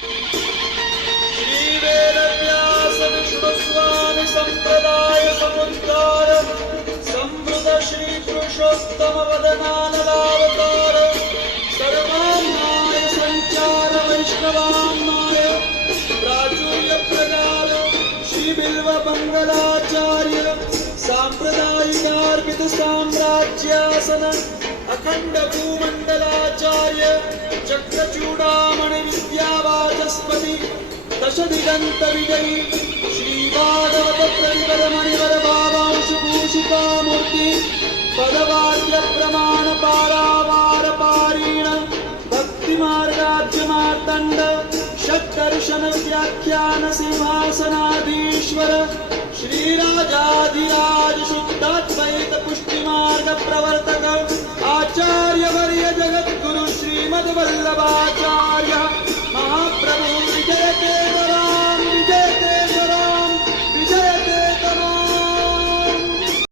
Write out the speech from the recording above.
श्री वेदव्यास विष्णुस्वामी संप्रदाय समुद्धार समृद्ध श्री पुरुषोत्तम वदनानलावतार सर्वान्नाय संचार वैष्णवान्नाय प्राचुर्य प्रकार श्री बिल्व मंगलाचार्य सांप्रदायिकार्पित साम्राज्यासन अखंड भूमंडलाचार्य चक्रचूडामणि विद्यावाचस्पति दशदिगंत विजयी श्री भागवत प्रतिपद मणिवर भावांशुभूषिता मूर्ति पदवाक्य प्रमाण पारावार पारीण भक्ति मार्गाख्य मार्तंड षट्दर्शन व्याख्यान सिंहासनाधीश्वर श्री राजाधिराज शुद्धाद्वैत पुष्टि मार्ग प्रवर्तक आचार्य वर्य जगद्गुरु श्रीमद् वल्लभाचार्य महाप्र